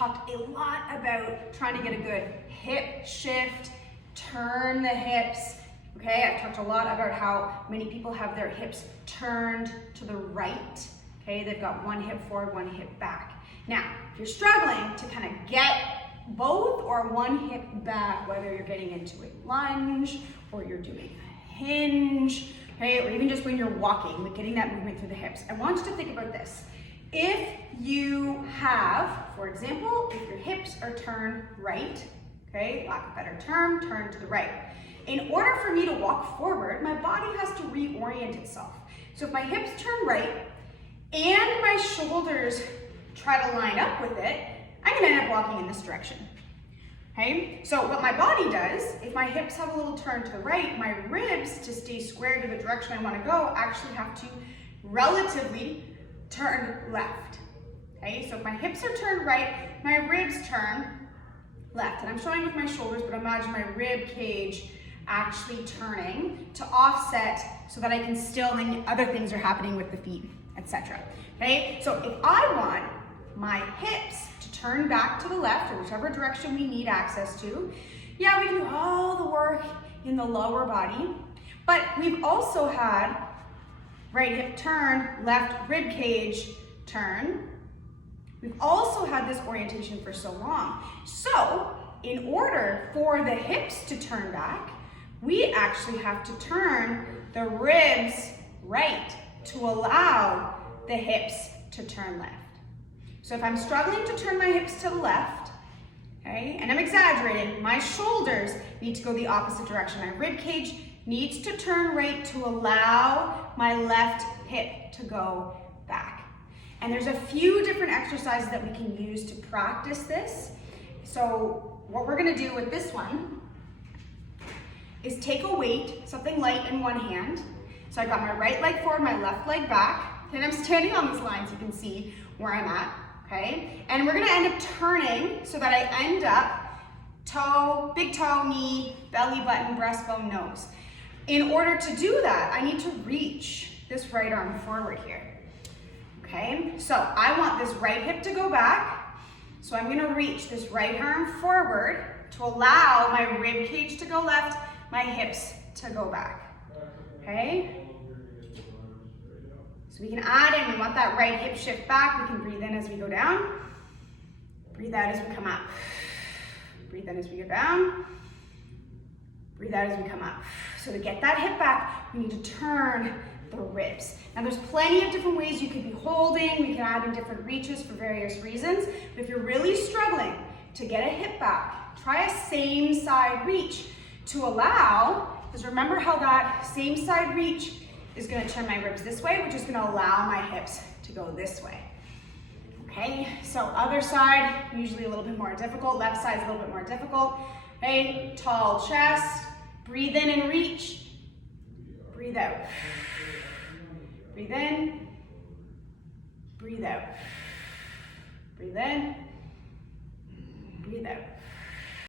talked a lot about trying to get a good hip shift, turn the hips. Okay, I've talked a lot about how many people have their hips turned to the right. Okay, they've got one hip forward, one hip back. Now, if you're struggling to kind of get both or one hip back, whether you're getting into a lunge or you're doing a hinge, okay, or even just when you're walking, getting that movement through the hips, I want you to think about this. If you have, for example, if your hips are turned right, okay, lack of a better term, turn to the right. In order for me to walk forward, my body has to reorient itself. So if my hips turn right and my shoulders try to line up with it, I'm gonna end up walking in this direction. Okay, so what my body does, if my hips have a little turn to the right, my ribs, to stay square to the direction I want to go, actually have to relatively turn left. Okay, so if my hips are turned right, my ribs turn left. And I'm showing with my shoulders, but imagine my rib cage actually turning to offset so that I can still, and other things are happening with the feet, etc. Okay, so if I want my hips to turn back to the left, or whichever direction we need access to, yeah, we do all the work in the lower body, but we've also had right hip turn, left rib cage turn. We've also had this orientation for so long. So in order for the hips to turn back, we actually have to turn the ribs right to allow the hips to turn left. So if I'm struggling to turn my hips to the left, okay, and I'm exaggerating, my shoulders need to go the opposite direction. My rib cage needs to turn right to allow my left hip to go back. And there's a few different exercises that we can use to practice this. So what we're gonna do with this one is take a weight, something light in one hand. So I got my right leg forward, my left leg back. Then I'm standing on this line so you can see where I'm at, okay? And we're gonna end up turning so that I end up toe, big toe, knee, belly button, breastbone, nose. In order to do that, I need to reach this right arm forward here, okay? So I want this right hip to go back. So I'm gonna reach this right arm forward to allow my rib cage to go left, my hips to go back, okay? So we can add in, we want that right hip shift back. We can breathe in as we go down. Breathe out as we come up. Breathe in as we go down. Breathe out as we come up. So to get that hip back, we need to turn the ribs. Now there's plenty of different ways you could be holding. We can add in different reaches for various reasons. But if you're really struggling to get a hip back, try a same side reach to allow, because remember how that same side reach is going to turn my ribs this way, which is going to allow my hips to go this way. Okay, so other side, usually a little bit more difficult. Left side's a little bit more difficult. Okay, tall chest. Breathe in and reach. Breathe out. Breathe in. Breathe out. Breathe in. Breathe out.